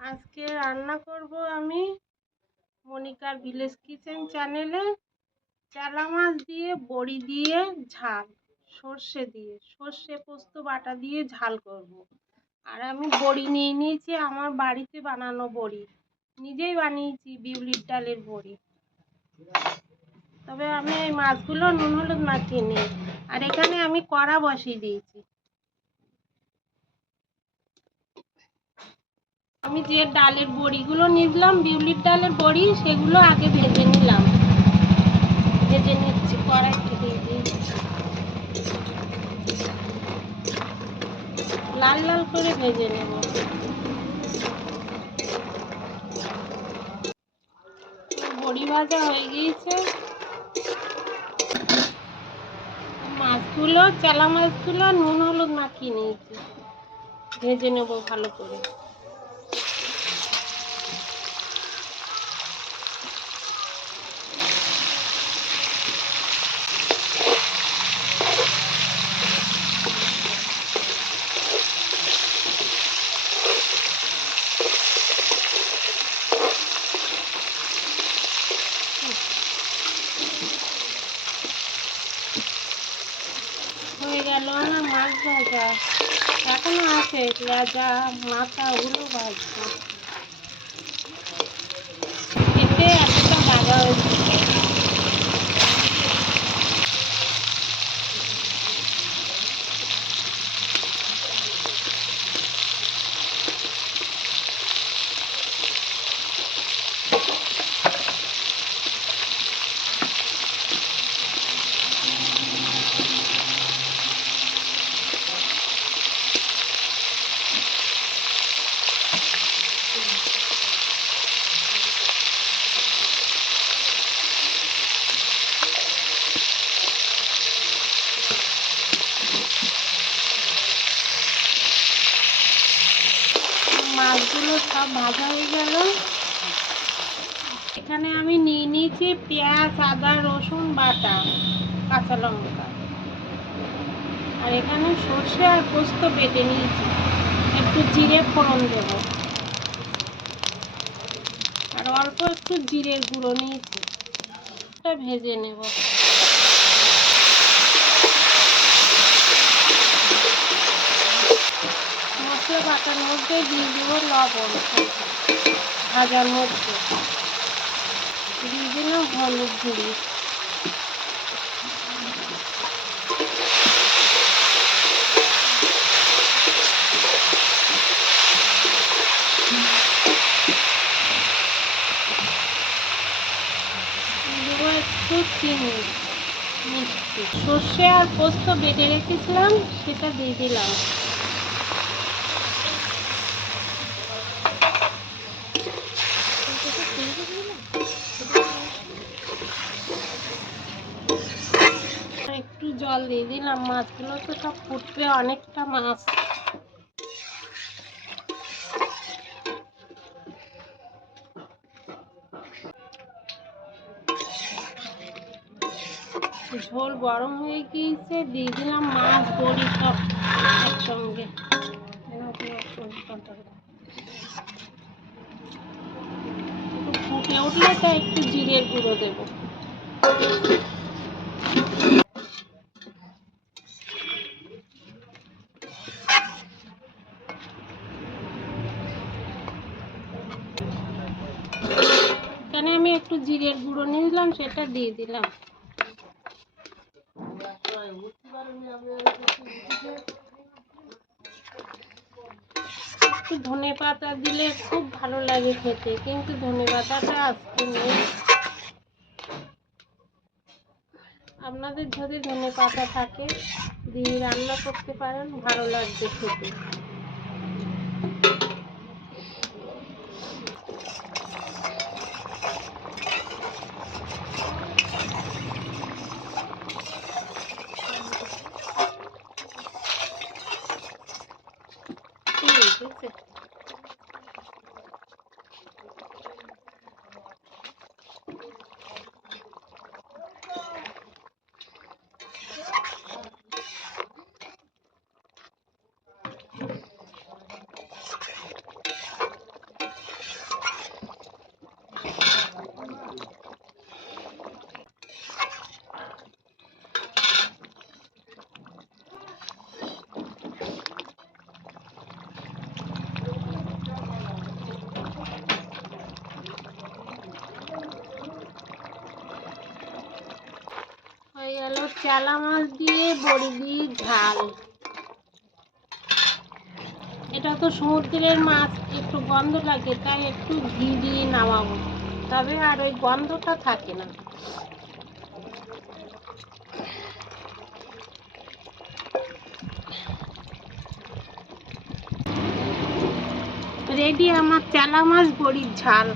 আজকে রান্না করব আমি মনিকার ভিলেজ কিচেন চ্যানেলে চালা মাছ দিয়ে বড়ি দিয়ে ঝাল, সর্ষে পোস্ত বাটা দিয়ে ঝাল করব। আর আমি বড়ি নিয়ে নিয়েছি, আমার বাড়িতে বানানো বড়ি, নিজেই বানিয়েছি বিউলির ডালের বড়ি। তবে আমি এই মাছগুলো নুন হলুদ মাখিয়ে নিই। আর এখানে আমি কড়া বসিয়ে দিয়েছি। আমি যে ডালের বড়িগুলো নিলাম, বিউলির ডালের বড়ি, সেগুলো আগে ভেজে নিলাম। ভেজে নিচ্ছি, কড়াইতে দিয়ে দিয়েছি, লাল লাল করে ভেজে নেব। বড়ি ভাজা হয়ে গিয়েছে। মাছগুলো, চালা মাছগুলো নুন হলুদ মাখিয়ে নিয়েছি, ভেজে নেব ভালো করে। হয়ে গেল আমার মাছ ভাজা। এখনো আছে লেজা মাথা, ওগুলো ভাজবো। এতে এতটা ভাজা হয়েছে। মাছগুলো সব ভাজা হয়ে গেল। এখানে আমি নিয়ে নিয়েছি পেঁয়াজ, আদা, রসুন বাটা, কাঁচা লঙ্কা। আর এখানে সর্ষে আর পোস্ত বেটে নিয়েছি। একটু জিরে ফোড়ন দেব, আর অল্প একটু জিরের গুঁড়ো নিয়েছি, এটা ভেজে নেব। মশলা বাটার মধ্যে দিয়ে দেব লবণ, ভাজার মধ্যে দিয়ে দিলাম হলুদ গুঁড়ি, দেবো একটু চিনি, মিষ্টি। সর্ষে আর পোস্ত বেটে রেখেছিলাম, সেটা দিয়ে দিলাম। একটু জল দিয়ে দিলাম, মাছগুলো তো সব ফুটবে, অনেকটা মাছ। ঝোল গরম হয়ে গিয়েছে, দিয়ে দিলাম মাছ, বড়ি সব একসঙ্গে। ফুটে উঠলে তা একটু জিরের গুঁড়ো দেবো। এখানে আমি একটু জিরের গুঁড়ো নিলাম, সেটা দিয়ে দিলাম। একটু ধনে পাতা দিলে খুব ভালো লাগে খেতে, কিন্তু ধনে পাতাটা আজকে নেই। আপনাদের যদি ধনে পাতা থাকে দিয়ে রান্না করতে পারেন, ভালো লাগবে খেতে। ঠিক আছে। গেল চেলা মাছ দিয়ে বড়ি দিয়ে ঝাল। এটা তো সমুদ্রের মাছ, একটু গন্ধ লাগে, তাই একটু ঘি দিয়ে নামাবো, তবে আর ওই গন্ধটা থাকে না। রেডি আমার চেলা মাছ বড়ির ঝাল।